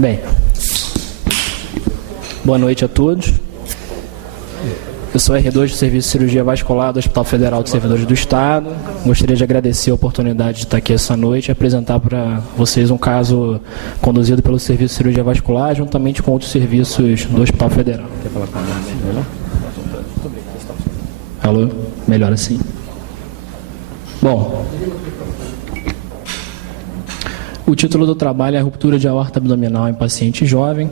Bem, boa noite a todos. Eu sou R2 do Serviço de Cirurgia Vascular do Hospital Federal dos Servidores do Estado. Gostaria de agradecer a oportunidade de estar aqui essa noite e apresentar para vocês um caso conduzido pelo Serviço de Cirurgia Vascular, juntamente com outros serviços do Hospital Federal. Quer falar com a melhor? Alô? Melhor assim? Bom, o título do trabalho é a ruptura de aorta abdominal em paciente jovem.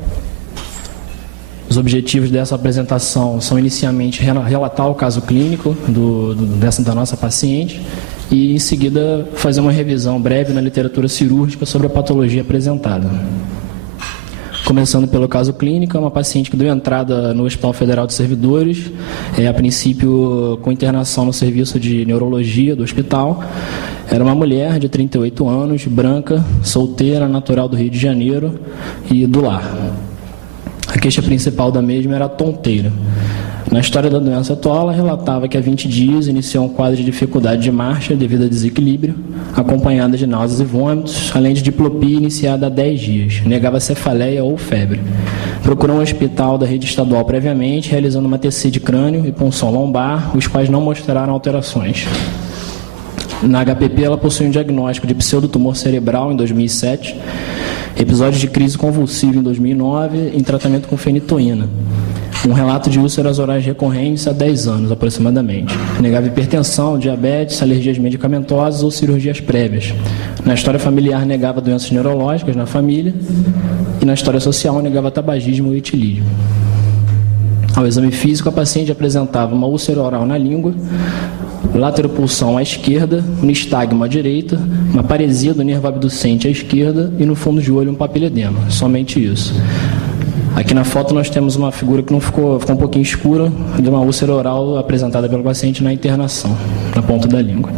Os objetivos dessa apresentação são inicialmente relatar o caso clínico da nossa paciente e, em seguida, fazer uma revisão breve na literatura cirúrgica sobre a patologia apresentada. Começando pelo caso clínico, é uma paciente que deu entrada no Hospital Federal dos Servidores, a princípio com internação no serviço de neurologia do hospital. Era uma mulher de 38 anos, branca, solteira, natural do Rio de Janeiro e do lar. A queixa principal da mesma era a tonteira. Na história da doença atual, ela relatava que há 20 dias iniciou um quadro de dificuldade de marcha devido a desequilíbrio, acompanhada de náuseas e vômitos, além de diplopia iniciada há 10 dias. Negava cefaleia ou febre. Procurou um hospital da rede estadual previamente, realizando uma TC de crânio e punção lombar, os quais não mostraram alterações. Na HPP, ela possui um diagnóstico de pseudotumor cerebral em 2007, episódio de crise convulsiva em 2009, em tratamento com fenitoína. Um relato de úlceras orais recorrentes há 10 anos, aproximadamente. Negava hipertensão, diabetes, alergias medicamentosas ou cirurgias prévias. Na história familiar, negava doenças neurológicas na família. E na história social, negava tabagismo e etilídeo. Ao exame físico, a paciente apresentava uma úlcera oral na língua, lateropulsão à esquerda, um nistagmo à direita, uma paresia do nervo abducente à esquerda e no fundo de olho um papiledema. Somente isso. Aqui na foto nós temos uma figura que ficou um pouquinho escura, de uma úlcera oral apresentada pelo paciente na internação, na ponta da língua.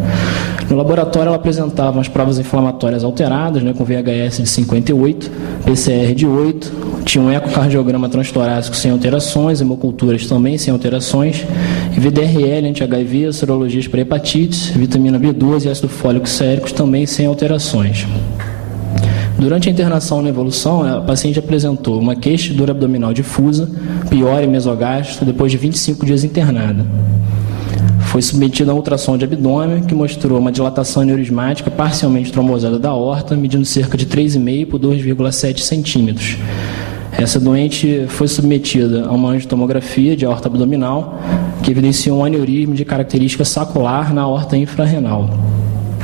No laboratório ela apresentava as provas inflamatórias alteradas, com VHS de 58, PCR de 8, tinha um ecocardiograma transtorácico sem alterações, hemoculturas também sem alterações, e VDRL, anti-HIV, serologias para hepatites, vitamina B12 e ácido fólico séricos também sem alterações. Durante a internação na evolução, a paciente apresentou uma queixa de dor abdominal difusa, pior e mesogástrico, depois de 25 dias internada. Foi submetida a ultrassom de abdômen, que mostrou uma dilatação aneurismática parcialmente trombosada da aorta, medindo cerca de 3,5 por 2,7 centímetros. Essa doente foi submetida a uma angiotomografia de aorta abdominal, que evidenciou um aneurisma de característica sacular na aorta infrarrenal.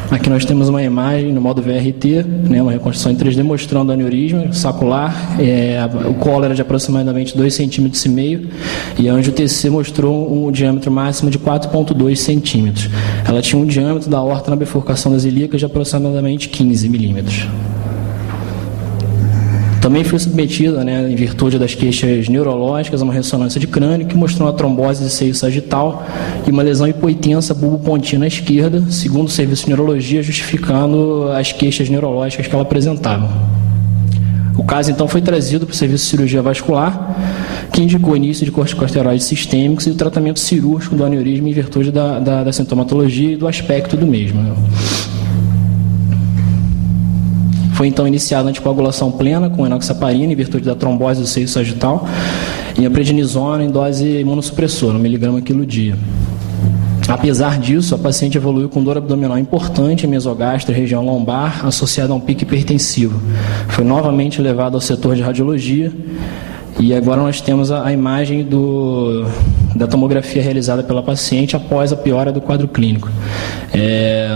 Aqui nós temos uma imagem no modo VRT, uma reconstrução em 3D mostrando o aneurisma sacular, o colo era de aproximadamente 2,5 cm e a angio-TC mostrou um diâmetro máximo de 4,2 centímetros. Ela tinha um diâmetro da aorta na bifurcação das ilíacas de aproximadamente 15 milímetros. Também foi submetida, em virtude das queixas neurológicas, a uma ressonância de crânio que mostrou uma trombose de seio sagital e uma lesão hipoitensa bulbopontina esquerda, segundo o serviço de neurologia, justificando as queixas neurológicas que ela apresentava. O caso, então, foi trazido para o serviço de cirurgia vascular, que indicou o início de corticosteroides sistêmicos e o tratamento cirúrgico do aneurisma em virtude da sintomatologia e do aspecto do mesmo. Foi então iniciada a anticoagulação plena com enoxaparina em virtude da trombose do seio sagital e a prednisona em dose imunossupressora, 1 mg quilo dia. Apesar disso, a paciente evoluiu com dor abdominal importante em mesogástria e região lombar, associada a um pico hipertensivo. Foi novamente levada ao setor de radiologia e agora nós temos a imagem da tomografia realizada pela paciente após a piora do quadro clínico.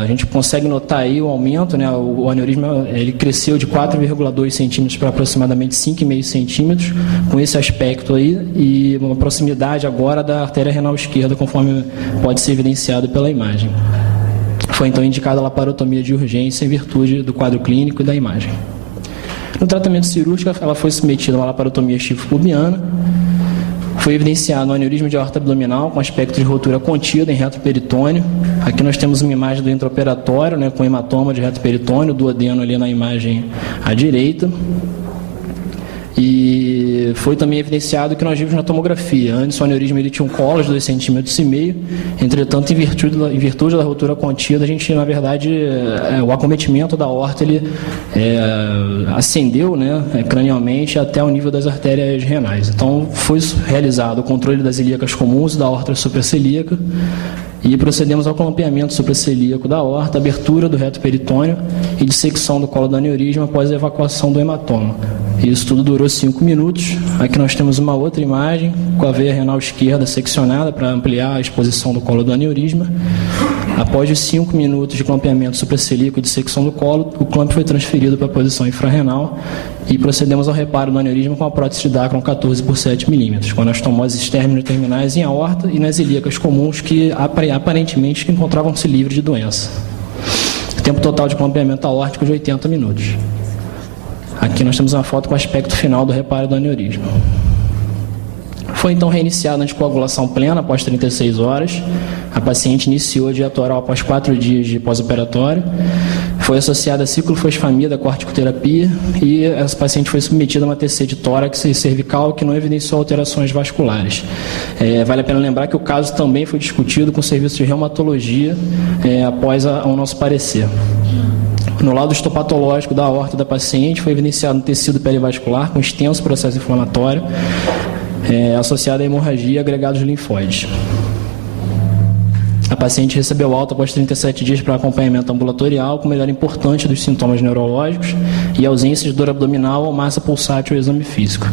A gente consegue notar aí o aumento, o aneurisma ele cresceu de 4,2 centímetros para aproximadamente 5,5 centímetros, com esse aspecto aí, e uma proximidade agora da artéria renal esquerda, conforme pode ser evidenciado pela imagem. Foi então indicada a laparotomia de urgência em virtude do quadro clínico e da imagem. No tratamento cirúrgico, ela foi submetida a uma laparotomia chifropubiana. Foi evidenciado um aneurisma de aorta abdominal com aspecto de rotura contida em reto peritônio. Aqui nós temos uma imagem do intraoperatório, com hematoma de reto peritônio, duodeno ali na imagem à direita. E E foi também evidenciado que nós vimos na tomografia. Antes o aneurisma ele tinha um colo de 2,5 cm, entretanto, em virtude da ruptura contida, a gente, na verdade, o acometimento da aorta ele ascendeu, né, cranialmente até o nível das artérias renais. Então, foi realizado o controle das ilíacas comuns e da aorta supracelíaca, e procedemos ao clampeamento supracelíaco da aorta, abertura do reto peritônio e dissecção do colo do aneurisma após a evacuação do hematoma. Isso tudo durou 5 minutos. Aqui nós temos uma outra imagem com a veia renal esquerda seccionada para ampliar a exposição do colo do aneurisma. Após os 5 minutos de clampeamento supracelíaco e dissecção do colo, o clamp foi transferido para a posição infrarrenal e procedemos ao reparo do aneurisma com a prótese de Dacron 14 por 7 mm, com anastomoses término-terminais em aorta e nas ilíacas comuns que aparentemente encontravam-se livres de doença. Tempo total de clampeamento aórtico de 80 minutos. Aqui nós temos uma foto com o aspecto final do reparo do aneurisma. Foi então reiniciada a anticoagulação plena após 36 horas. A paciente iniciou a dieta oral após 4 dias de pós-operatório. Foi associada a ciclofosfamida, corticoterapia, e essa paciente foi submetida a uma TC de tórax e cervical que não evidenciou alterações vasculares. Vale a pena lembrar que o caso também foi discutido com o serviço de reumatologia após o nosso parecer. No laudo histopatológico da aorta da paciente foi evidenciado um tecido perivascular com extenso processo inflamatório, associado à hemorragia e agregados linfóides. A paciente recebeu alta após 37 dias para acompanhamento ambulatorial, com melhora importante dos sintomas neurológicos e ausência de dor abdominal ou massa pulsátil e exame físico.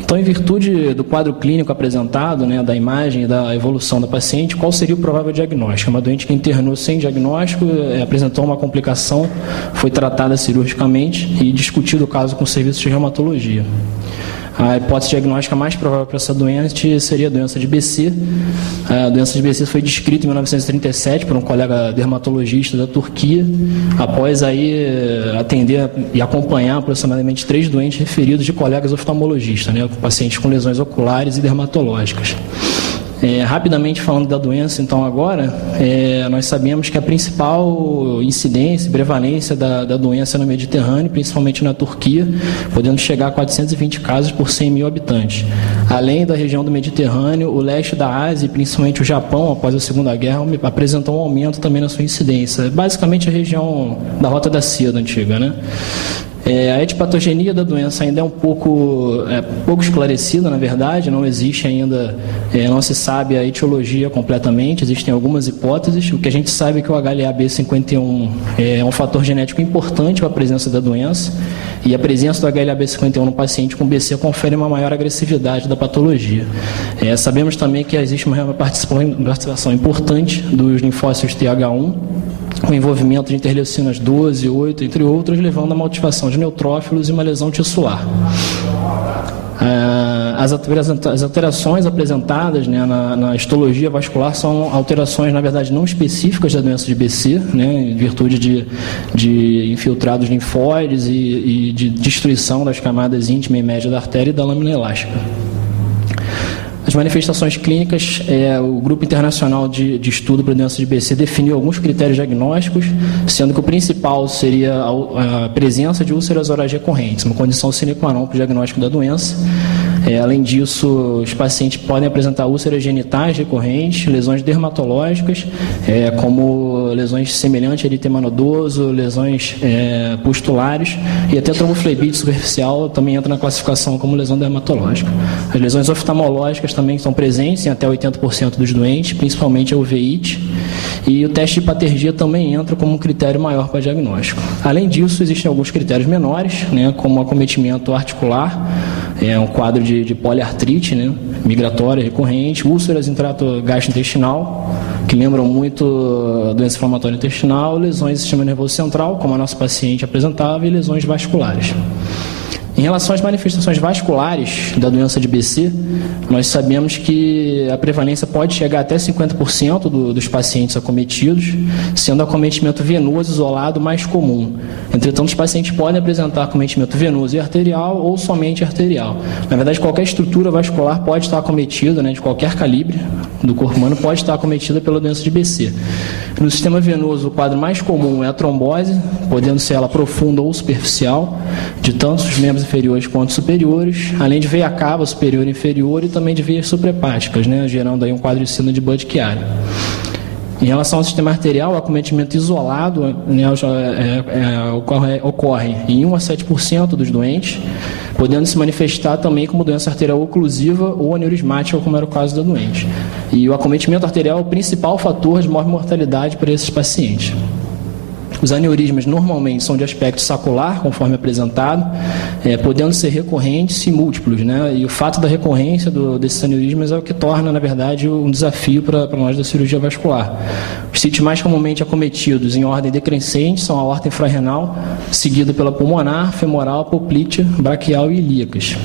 Então, em virtude do quadro clínico apresentado, né, da imagem e da evolução da paciente, qual seria o provável diagnóstico? Uma doente que internou sem diagnóstico, apresentou uma complicação, foi tratada cirurgicamente e discutido o caso com o serviço de reumatologia. A hipótese diagnóstica mais provável para essa doente seria a doença de BC. A doença de BC foi descrita em 1937 por um colega dermatologista da Turquia, após aí atender e acompanhar aproximadamente 3 doentes referidos de colegas oftalmologistas, né, pacientes com lesões oculares e dermatológicas. Rapidamente falando da doença, então, agora, nós sabemos que a principal incidência e prevalência da doença é no Mediterrâneo, principalmente na Turquia, podendo chegar a 420 casos por 100 mil habitantes. Além da região do Mediterrâneo, o leste da Ásia, e principalmente o Japão, após a Segunda Guerra, apresentou um aumento também na sua incidência. Basicamente a região da Rota da Seda antiga, né? A etiopatogenia da doença ainda é um pouco esclarecida, na verdade, não existe ainda, não se sabe a etiologia completamente, existem algumas hipóteses. O que a gente sabe é que o HLA-B51 é um fator genético importante para a presença da doença, e a presença do HLA-B51 no paciente com BC confere uma maior agressividade da patologia. Sabemos também que existe uma participação importante dos linfócitos TH1, com envolvimento de interleucinas 12, 8, entre outros, levando a uma ativação de neutrófilos e uma lesão tissular. As alterações apresentadas, né, na histologia vascular são alterações, na verdade, não específicas da doença de BC, né, em virtude de infiltrados linfóides e de destruição das camadas íntima e média da artéria e da lâmina elástica. As manifestações clínicas, o Grupo Internacional de Estudo para a Doença de BC definiu alguns critérios diagnósticos, sendo que o principal seria a presença de úlceras orais recorrentes, uma condição sine qua non para o diagnóstico da doença. Além disso, os pacientes podem apresentar úlceras genitais recorrentes, lesões dermatológicas, como lesões semelhantes a eritema nodoso, lesões pustulares, e até tromboflebite superficial também entra na classificação como lesão dermatológica. As lesões oftalmológicas também estão presentes em até 80% dos doentes, principalmente a uveíte, e o teste de hipatergia também entra como um critério maior para diagnóstico. Além disso, existem alguns critérios menores, né, como acometimento articular, um quadro de poliartrite, né, migratória recorrente, úlceras em trato gastrointestinal, que lembram muito a doença inflamatória intestinal, lesões do sistema nervoso central, como a nossa paciente apresentava, e lesões vasculares. Em relação às manifestações vasculares da doença de BC, nós sabemos que a prevalência pode chegar até 50% dos pacientes acometidos, sendo o acometimento venoso isolado mais comum. Entretanto, os pacientes podem apresentar acometimento venoso e arterial ou somente arterial. Na verdade, qualquer estrutura vascular pode estar acometida, né, de qualquer calibre do corpo humano, pode estar acometida pela doença de BC. No sistema venoso, o quadro mais comum é a trombose, podendo ser ela profunda ou superficial, de tanto os membros inferiores quanto superiores, além de veia cava superior e inferior e também de veias suprahepáticas, né, gerando aí um quadro de síndrome de Budd-Chiari. Em relação ao sistema arterial, o acometimento isolado, né, ocorre em 1 a 7% dos doentes, podendo se manifestar também como doença arterial oclusiva ou aneurismática, como era o caso da doente. E o acometimento arterial é o principal fator de mortalidade para esses pacientes. Os aneurismas normalmente são de aspecto sacular, conforme apresentado, podendo ser recorrentes e múltiplos, né? E o fato da recorrência desses aneurismas é o que torna, na verdade, um desafio para nós da cirurgia vascular. Os sítios mais comumente acometidos em ordem decrescente são a aorta infrarrenal, seguida pela pulmonar, femoral, poplítea, braquial e ilíacas.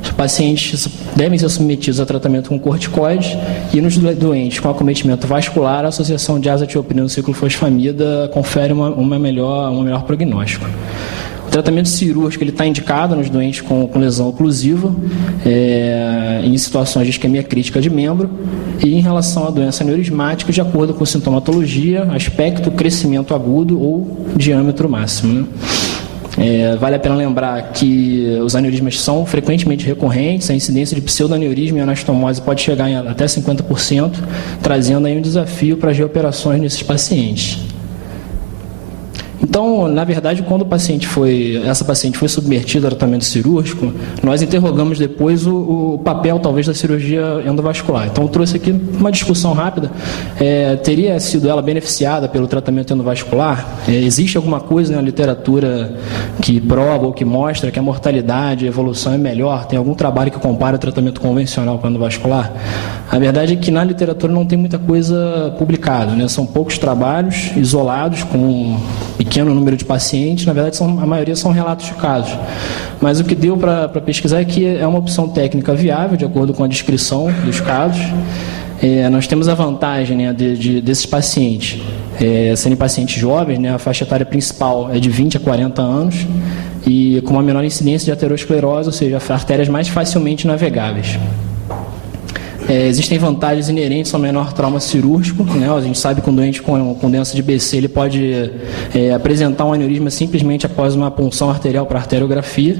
Os pacientes devem ser submetidos a tratamento com corticoides e nos doentes com acometimento vascular, a associação de azathioprina e ciclofosfamida confere um melhor prognóstico. O tratamento cirúrgico está indicado nos doentes com lesão oclusiva, em situações de isquemia crítica de membro, e em relação à doença aneurismática, de acordo com sintomatologia, aspecto, crescimento agudo ou diâmetro máximo, né? Vale a pena lembrar que os aneurismas são frequentemente recorrentes, a incidência de pseudoaneurisma e anastomose pode chegar em até 50%, trazendo aí um desafio para as reoperações nesses pacientes. Então, na verdade, quando essa paciente foi submetida a tratamento cirúrgico, nós interrogamos depois o papel, talvez, da cirurgia endovascular. Então, eu trouxe aqui uma discussão rápida. Teria sido ela beneficiada pelo tratamento endovascular? Existe alguma coisa na literatura que prova ou que mostra que a mortalidade, a evolução é melhor? Tem algum trabalho que compara o tratamento convencional com o endovascular? A verdade é que na literatura não tem muita coisa publicada, né? São poucos trabalhos isolados com um pequeno número de pacientes, na verdade a maioria são relatos de casos. Mas o que deu para pesquisar é que é uma opção técnica viável, de acordo com a descrição dos casos. Nós temos a vantagem, né, desses pacientes serem pacientes jovens, né, a faixa etária principal é de 20 a 40 anos e com uma menor incidência de aterosclerose, ou seja, artérias mais facilmente navegáveis. Existem vantagens inerentes ao menor trauma cirúrgico, né? A gente sabe que um doente com doença de BC ele pode apresentar um aneurisma simplesmente após uma punção arterial para arteriografia,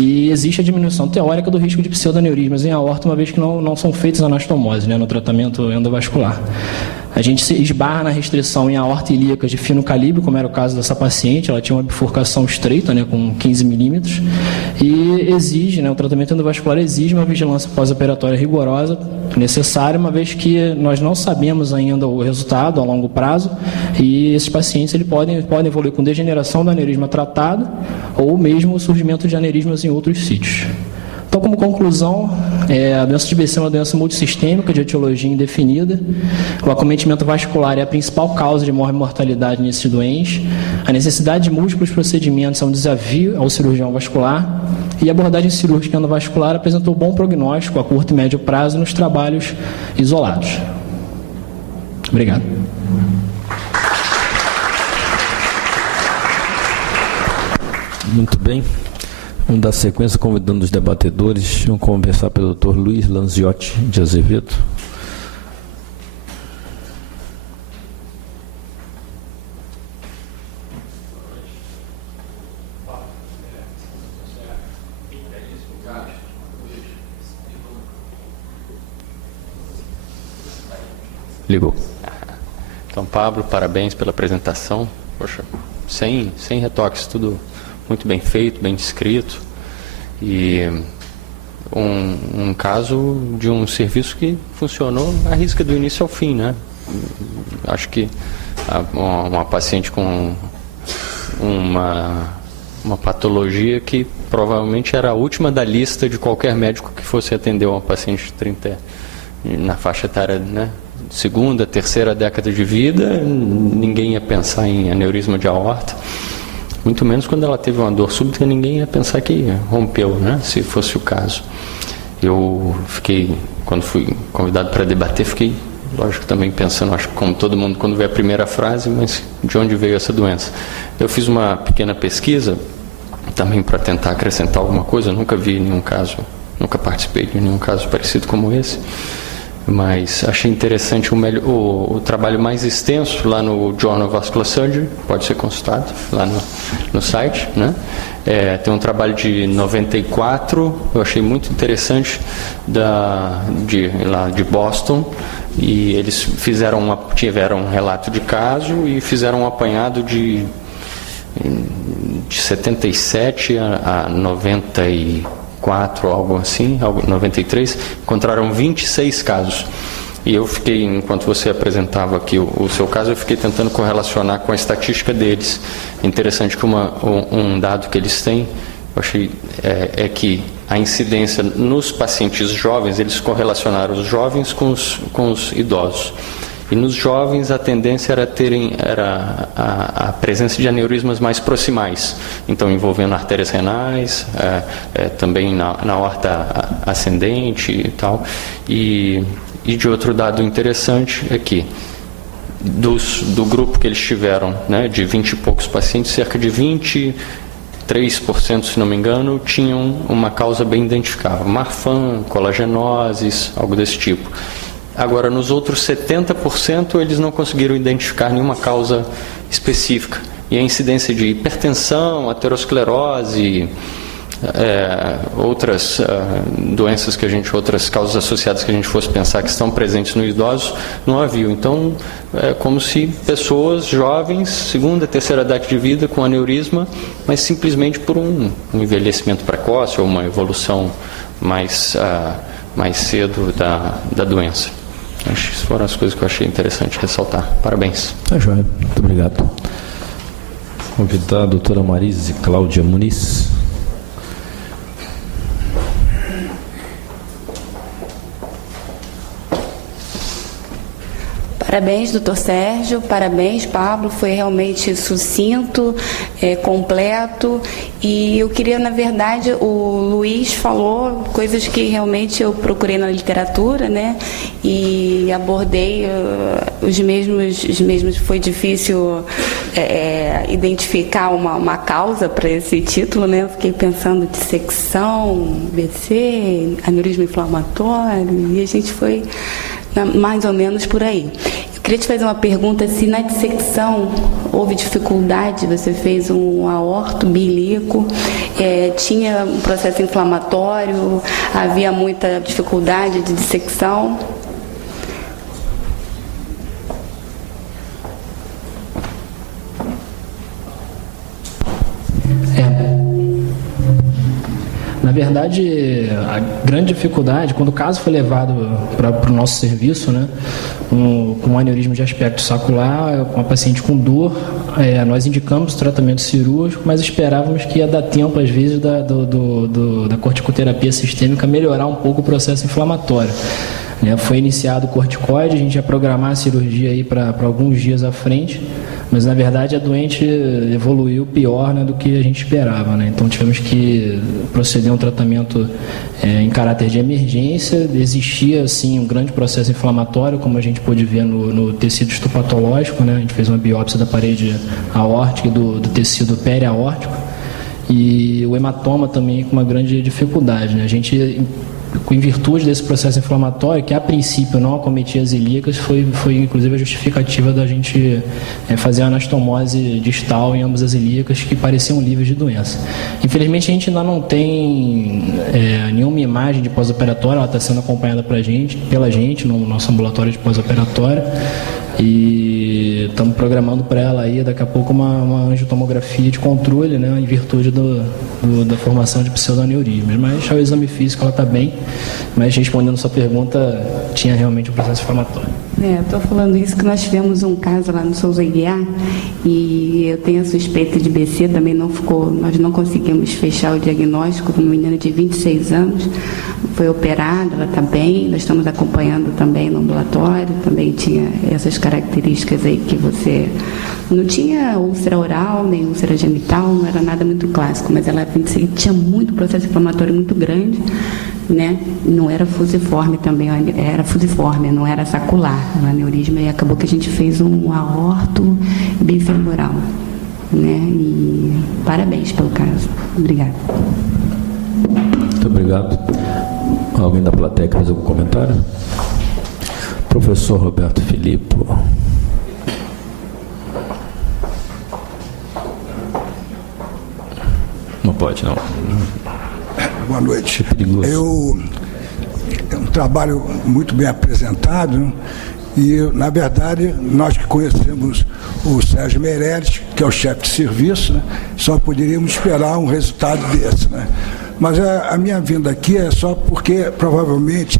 e existe a diminuição teórica do risco de pseudoaneurismas em aorta, uma vez que não são feitas anastomose, né, no tratamento endovascular. A gente se esbarra na restrição em aorta ilíacas de fino calibre, como era o caso dessa paciente. Ela tinha uma bifurcação estreita, né, com 15 milímetros, e exige, né, o tratamento endovascular exige uma vigilância pós-operatória rigorosa, necessária, uma vez que nós não sabemos ainda o resultado a longo prazo, e esses pacientes podem evoluir com degeneração do aneurisma tratado ou mesmo o surgimento de aneurismas em outros sítios. Então, como conclusão, a doença de BC é uma doença multissistêmica de etiologia indefinida. O acometimento vascular é a principal causa de mortalidade nesses doentes. A necessidade de múltiplos procedimentos é um desafio ao cirurgião vascular. E a abordagem cirúrgica endovascular apresentou bom prognóstico a curto e médio prazo nos trabalhos isolados. Obrigado. Muito bem. Vamos dar sequência convidando os debatedores. Vamos conversar pelo Dr. Luiz Lanziotti de Azevedo. Ligou. Então, Pablo, parabéns pela apresentação. Poxa, sem retoques, tudo muito bem feito, bem descrito, e um caso de um serviço que funcionou à risca do início ao fim, né? Acho que uma paciente com uma patologia que provavelmente era a última da lista de qualquer médico que fosse atender uma paciente de 30 na faixa etária, né? Segunda, terceira década de vida, ninguém ia pensar em aneurisma de aorta. Muito menos quando ela teve uma dor súbita, ninguém ia pensar que rompeu, né? Se fosse o caso. Eu fiquei, quando fui convidado para debater, fiquei, lógico, também pensando, acho que como todo mundo, quando vê a primeira frase, mas de onde veio essa doença? Eu fiz uma pequena pesquisa, também para tentar acrescentar alguma coisa. Eu nunca vi nenhum caso, nunca participei de nenhum caso parecido como esse. Mas achei interessante o trabalho mais extenso lá no Journal of Vascular Surgery, pode ser consultado lá no site, né? Tem um trabalho de 94, eu achei muito interessante, lá de Boston, e eles tiveram um relato de caso e fizeram um apanhado de 77 a 94, algo assim, 93, encontraram 26 casos. E eu fiquei, enquanto você apresentava aqui o seu caso, eu fiquei tentando correlacionar com a estatística deles. Interessante que um dado que eles têm, eu achei, é que a incidência nos pacientes jovens, eles correlacionaram os jovens com os idosos. E nos jovens a tendência era a presença de aneurismas mais proximais, então envolvendo artérias renais, também na aorta ascendente e tal. E de outro dado interessante é que do grupo que eles tiveram, né, de 20 e poucos pacientes, cerca de 23%, se não me engano, tinham uma causa bem identificável, Marfan, colagenoses, algo desse tipo. Agora, nos outros 70%, eles não conseguiram identificar nenhuma causa específica. E a incidência de hipertensão, aterosclerose, outras doenças outras causas associadas que a gente fosse pensar que estão presentes nos idosos, não havia. Então, é como se pessoas jovens, segunda, terceira idade de vida, com aneurisma, mas simplesmente por um envelhecimento precoce ou uma evolução mais cedo da doença. Acho que foram as coisas que eu achei interessante ressaltar. Parabéns. Joia. Muito obrigado. Convidar a doutora Marise Cláudia Muniz. Parabéns, doutor Sérgio, parabéns, Pablo, foi realmente sucinto, completo, e eu queria, na verdade, o Luiz falou coisas que realmente eu procurei na literatura, né, e abordei os mesmos, foi difícil identificar uma causa para esse título, né, eu fiquei pensando dissecção, BC, aneurisma inflamatório, e a gente foi mais ou menos por aí. Eu queria te fazer uma pergunta, se na dissecção houve dificuldade, você fez um aorto bilíaco, tinha um processo inflamatório, havia muita dificuldade de dissecção? Na verdade, a grande dificuldade, quando o caso foi levado para o nosso serviço, né, com um aneurisma de aspecto sacular, com uma paciente com dor, nós indicamos tratamento cirúrgico, mas esperávamos que ia dar tempo, às vezes, da corticoterapia sistêmica melhorar um pouco o processo inflamatório. Foi iniciado o corticoide, a gente ia programar a cirurgia aí para alguns dias à frente, mas na verdade a doente evoluiu pior, né, do que a gente esperava, né? Então tivemos que proceder a um tratamento em caráter de emergência. Existia sim um grande processo inflamatório, como a gente pôde ver no tecido histopatológico, né? A gente fez uma biópsia da parede aórtica e do tecido periaórtico, e o hematoma também com uma grande dificuldade, né? A gente, em virtude desse processo inflamatório, que a princípio não acometia as ilíacas, foi inclusive a justificativa da gente fazer a anastomose distal em ambas as ilíacas, que pareciam livres de doença. Infelizmente a gente ainda não tem nenhuma imagem de pós-operatória, ela está sendo acompanhada pela gente no nosso ambulatório de pós-operatório, e estamos programando para ela aí daqui a pouco uma angiotomografia de controle, né, em virtude da formação de pseudoaneurismas. Mas o exame físico ela está bem, mas respondendo a sua pergunta, tinha realmente um processo inflamatório. Estou falando isso que nós tivemos um caso lá no Souza Aguiar, e eu tenho a suspeita de BC, também nós não conseguimos fechar o diagnóstico de uma menina de 26 anos, foi operada, ela está bem, nós estamos acompanhando também no ambulatório, também tinha essas características aí que você não tinha úlcera oral, nem úlcera genital, não era nada muito clássico, mas ela tinha muito processo inflamatório muito grande, né? Não era fusiforme também, era fusiforme, não era sacular, o aneurisma, e acabou que a gente fez um aorto bifemoral, né? E parabéns pelo caso. Obrigada. Muito obrigado. Alguém da plateia quer fazer algum comentário? Professor Roberto Filippo. Não pode, não. Boa noite. É perigoso. É um trabalho muito bem apresentado, e, na verdade, nós que conhecemos o Sérgio Meirelles, que é o chefe de serviço, né, só poderíamos esperar um resultado desse, né? Mas a minha vinda aqui é só porque, provavelmente,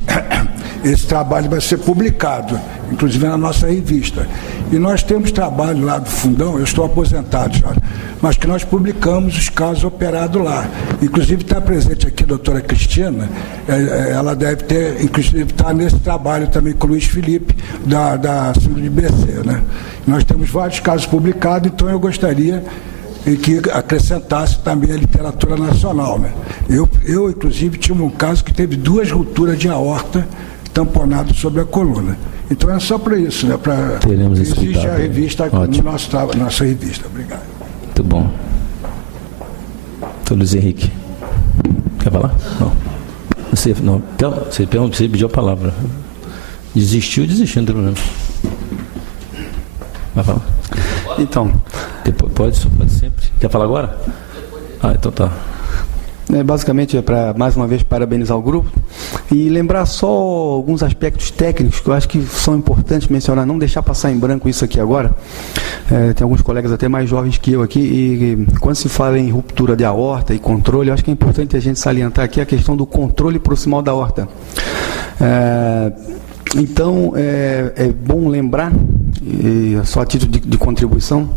esse trabalho vai ser publicado, inclusive na nossa revista. E nós temos trabalho lá do Fundão, eu estou aposentado já, mas que nós publicamos os casos operados lá. Inclusive está presente aqui a doutora Cristina, ela deve ter, inclusive está nesse trabalho também com o Luiz Felipe, da Síndrome de BC, né? Nós temos vários casos publicados, então eu gostaria que acrescentasse também a literatura nacional, né? Eu inclusive, tinha um caso que teve 2 rupturas de aorta tamponadas sobre a coluna. Então é só para isso, né? Teremos esse existe cuidado. a revista, no nossa revista. Obrigado. Muito bom. Então, Luiz Henrique. Quer falar? Não. Você pediu a palavra. Desistiu, não tem problema. Vai falar. Então. Pode sempre. Quer falar agora? Então tá. Basicamente é para, mais uma vez, parabenizar o grupo e lembrar só alguns aspectos técnicos que eu acho que são importantes mencionar, não deixar passar em branco isso aqui agora. Tem alguns colegas até mais jovens que eu aqui, e quando se fala em ruptura de aorta e controle, eu acho que é importante a gente salientar aqui a questão do controle proximal da aorta. Então, é bom lembrar, e só a título de contribuição,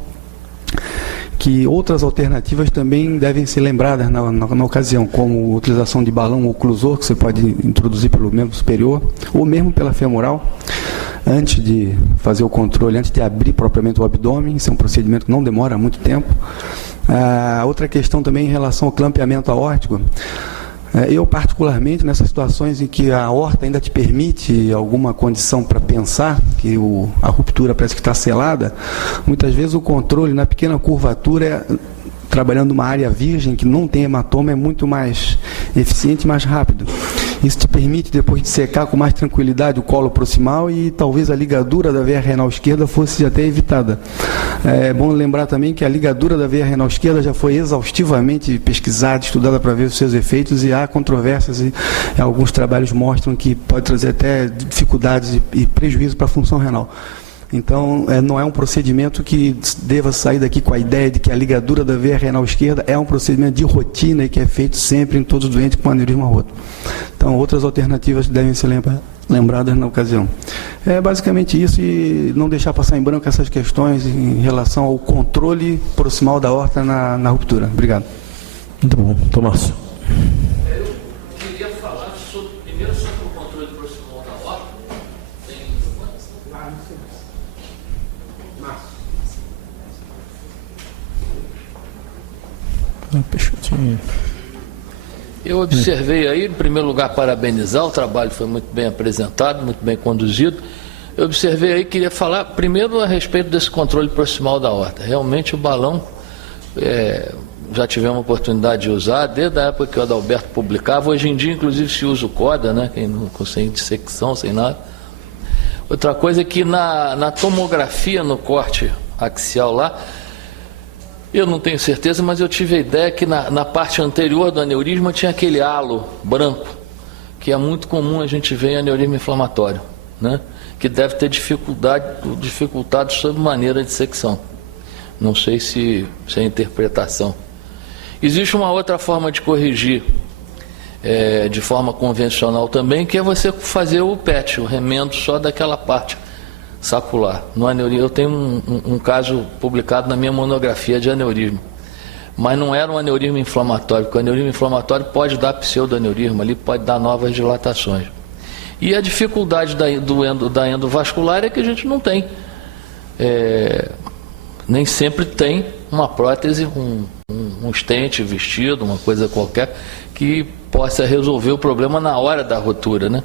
que outras alternativas também devem ser lembradas na ocasião, como a utilização de balão oclusor, que você pode introduzir pelo membro superior, ou mesmo pela femoral, antes de fazer o controle, antes de abrir propriamente o abdômen. Isso é um procedimento que não demora muito tempo. Outra questão também em relação ao clampeamento aórtico. Eu, particularmente, nessas situações em que a aorta ainda te permite alguma condição para pensar, que a ruptura parece que está selada, muitas vezes o controle na pequena curvatura, trabalhando numa área virgem, que não tem hematoma, é muito mais eficiente e mais rápido. Isso te permite, depois de secar com mais tranquilidade o colo proximal, e talvez a ligadura da veia renal esquerda fosse até evitada. É bom lembrar também que a ligadura da veia renal esquerda já foi exaustivamente pesquisada, estudada para ver os seus efeitos, e há controvérsias, e alguns trabalhos mostram que pode trazer até dificuldades e prejuízo para a função renal. Então, não é um procedimento que deva sair daqui com a ideia de que a ligadura da veia renal esquerda é um procedimento de rotina e que é feito sempre em todos os doentes com aneurisma roto. Então, outras alternativas devem ser lembradas na ocasião. É basicamente isso, e não deixar passar em branco essas questões em relação ao controle proximal da aorta na ruptura. Obrigado. Muito bom. Tomás. Eu queria falar primeiro sobre o controle proximal da aorta. Eu observei aí, em primeiro lugar, parabenizar, o trabalho foi muito bem apresentado, muito bem conduzido. Eu observei aí, queria falar primeiro a respeito desse controle proximal da aorta. Realmente o balão, já tivemos a oportunidade de usar, desde a época que o Adalberto publicava. Hoje em dia, inclusive, se usa o CODA, né, sem dissecção, sem nada. Outra coisa é que na tomografia, no corte axial lá, eu não tenho certeza, mas eu tive a ideia que na parte anterior do aneurisma tinha aquele halo branco, que é muito comum a gente ver em aneurisma inflamatório, né? Que deve ter dificultado sob maneira de secção. Não sei se é interpretação. Existe uma outra forma de corrigir, de forma convencional também, que é você fazer o PET, o remendo só daquela parte sacular. No aneurisma, eu tenho um caso publicado na minha monografia de aneurisma, mas não era um aneurisma inflamatório, porque o aneurisma inflamatório pode dar pseudoaneurisma, ali pode dar novas dilatações. E a dificuldade da endovascular é que a gente não tem, nem sempre tem uma prótese, um stent vestido, uma coisa qualquer, que possa resolver o problema na hora da rotura, né?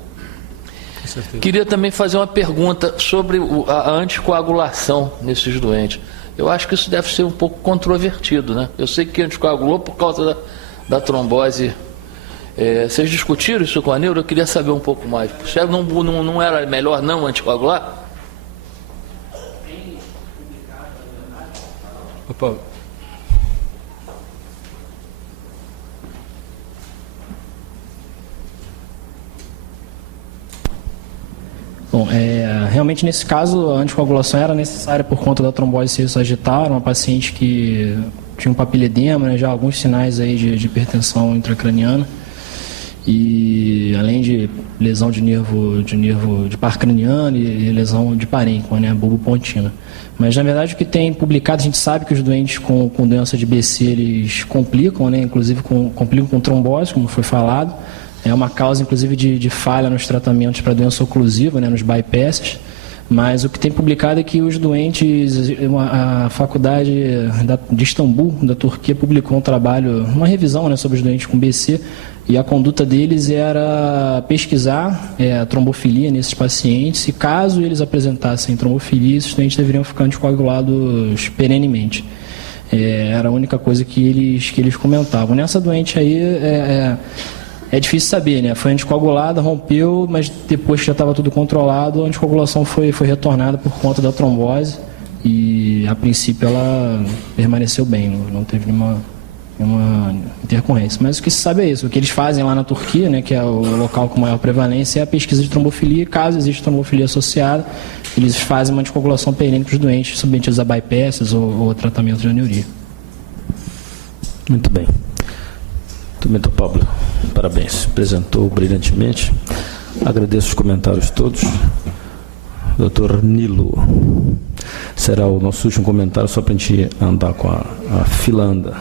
Queria também fazer uma pergunta sobre a anticoagulação nesses doentes. Eu acho que isso deve ser um pouco controvertido, né? Eu sei que anticoagulou por causa da trombose Vocês discutiram isso com a neuro? Eu queria saber um pouco mais. Não era melhor não anticoagular? Opa. Bom, realmente nesse caso a anticoagulação era necessária por conta da trombose cerebro-sagital, uma paciente que tinha um papiledema, né, já alguns sinais aí de hipertensão intracraniana e além de lesão de nervo de par craniano e lesão de parênquima, né, bulbopontina. Mas na verdade o que tem publicado, a gente sabe que os doentes com doença de BC eles complicam, né, inclusive complicam com trombose, como foi falado. É uma causa, inclusive, de falha nos tratamentos para doença oclusiva, né, nos bypasses. Mas o que tem publicado é que os doentes, a faculdade de Istambul, da Turquia, publicou um trabalho, uma revisão, né, sobre os doentes com BC, e a conduta deles era pesquisar a trombofilia nesses pacientes, e caso eles apresentassem trombofilia, esses doentes deveriam ficar anticoagulados perenemente. Era a única coisa que eles comentavam. Nessa doente aí, é difícil saber, né? Foi anticoagulada, rompeu, mas depois que já estava tudo controlado, a anticoagulação foi retornada por conta da trombose e, a princípio, ela permaneceu bem, não teve nenhuma intercorrência. Mas o que se sabe é isso, o que eles fazem lá na Turquia, né, que é o local com maior prevalência, é a pesquisa de trombofilia, e caso exista trombofilia associada, eles fazem uma anticoagulação perene para os doentes submetidos a bypasses ou tratamento de aneuria. Muito bem. Doutor Pablo, parabéns, apresentou brilhantemente. Agradeço os comentários todos. Doutor Nilo, será o nosso último comentário, só para a gente andar com a fila anda.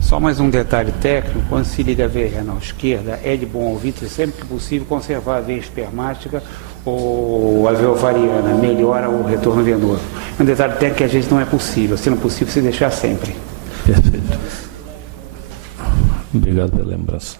Só mais um detalhe técnico: quando se liga a veia renal esquerda, é de bom ouvir, sempre que possível, conservar a veia espermática ou a veia ovariana, melhora o retorno venoso. Um detalhe técnico que às vezes não é possível, se não é possível, se deixar sempre. Perfeito. Obrigado pela lembrança.